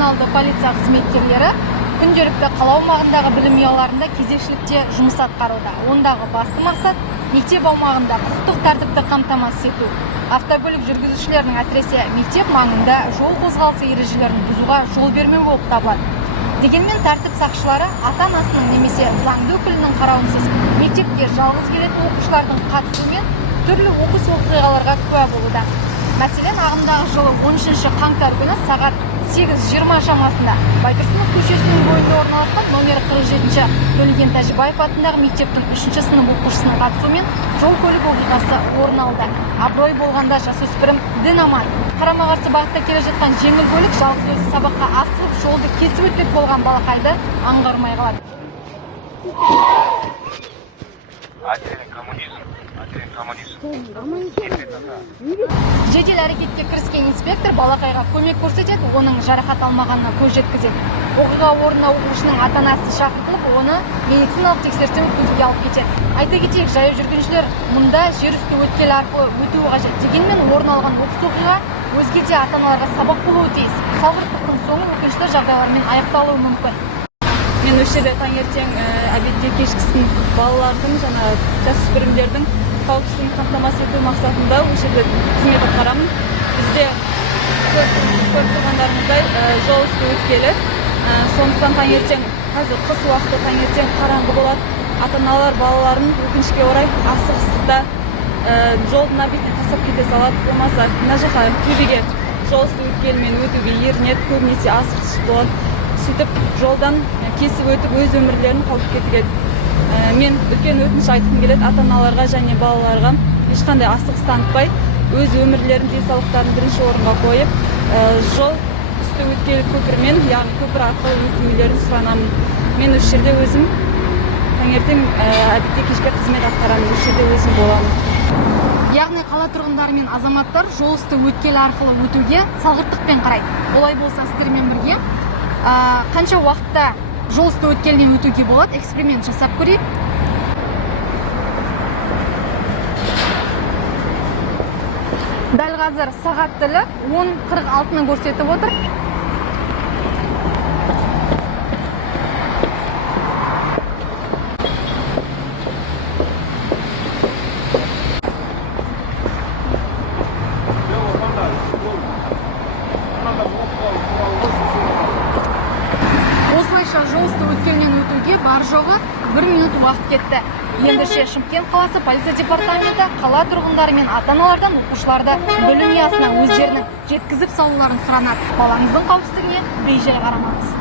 ювеналды полиция қызметкерлері күнделікті қала аумағындағы білім ұяларында кезекшілікте жұмыс атқаруда. Ондағы басты мақсат мектеп аумағында құқықтық тәртіпті қамтамасыз ету. Автокөлік жүргізушілерінің әсіресе мектеп маңында жол қозғалысы ережелерін бұзуға жол бермеу болып табылады. Дегенмен тәртіп сақшылары ата-анасының немесе заңды өкілінің қарауынсыз мектепке жалғыз келетін оқушылардың қатысуымен түрлі оқыс оқиғаларға куә болуда. Мәселен, ағымдағы жылы 13 қаңтар күні сағат 8:20 шамасында Байтұрсынов көшесінің бойында орналасқан номер 47-ші Төлеген Тәжібаев атындағы мектептің 3-ші сынып оқушысының қатысуымен жол көлік оқиғасы орын алды. Абырой болғанда жасөспірім дін аман. Қарама-қарсы бағытта келе жатқан жеңіл көлік жалғыз өзі сабаққа асығып жолды кесіп өтпек болған балақайды аңғармай қалады. Жедел әрекетке кіріскен инспектор балақайға көмек көрсетеді, оның жарақат алмағанына көз жеткізеді. Оқиға орнына оқушының ата-анасы шақыртылып, оны медициналық тексерістен өткізуге алып кетеді. Айта кетейік, жаяу жүргіншілер мұнда жер үсті өткел арқылы өтуі қажет. Дегенмен орын алған оқыс оқиға өзге де ата-аналарға сабақ болуы тиіс. Салғырттықтың соңы өкінішті жағдайлармен аяқталуы мүмкін. Мен осы жерде таңертең обедте кешкісін балалардың жана жасөспірімдердің қауіпсіздігін қамтамасыз ету мақсатында осы жерде қызмет атқарамын. Бізде көріп тұрғандарыңыздай жол үсті өткелі. Сондықтан таңертең, қазір қыс уақыты таңертең қараңғы болады. Ата-аналар балаларын өкінішке орай асығыстықта жолдың объектіне тастап кете салады. Болмаса мына жаққа төбеге жол үсті өткелімен өтуге ерінеді, көбінесе асығыс болады. Сөйтіп жолдан кесіп өтіп өз өмірлерін қауіпке тігеді. Мен үлкен өтініш айтқым келеді ата-аналарға және балаларға ешқандай асығыс танытпай, өз өмірлерін, денсаулықтарын бірінші орынға қойып, жол үсті өткел көпірмен, яғни көпір арқылы өтулерін сұранамын. Мен осы жерде өзім таңертең әдетте кешке қызмет атқарамын, осы жерде өзім боламын. Яғни қала тұрғындары мен азаматтар жол үсті өткел арқылы өтуге салғырттықпен қарайды. Олай болса сіздермен бірге қанша уақытта жол үсті өткеліне өтуге болады, эксперимент жасап көрейік. Дәл қазір сағат тілі 10:46-ны көрсетіп отыр. Осылайша жол үсті өткелінен өтуге бар жоғы 1 минут уақыт кетті. Ендеше Шымкент қаласы полиция департаменті қала тұрғындары мен ата-аналардан оқушыларды білім ұясына өздерінің жеткізіп салуларын сұранады. Балаңыздың қауіпсіздігіне бейжай қарамаңыз.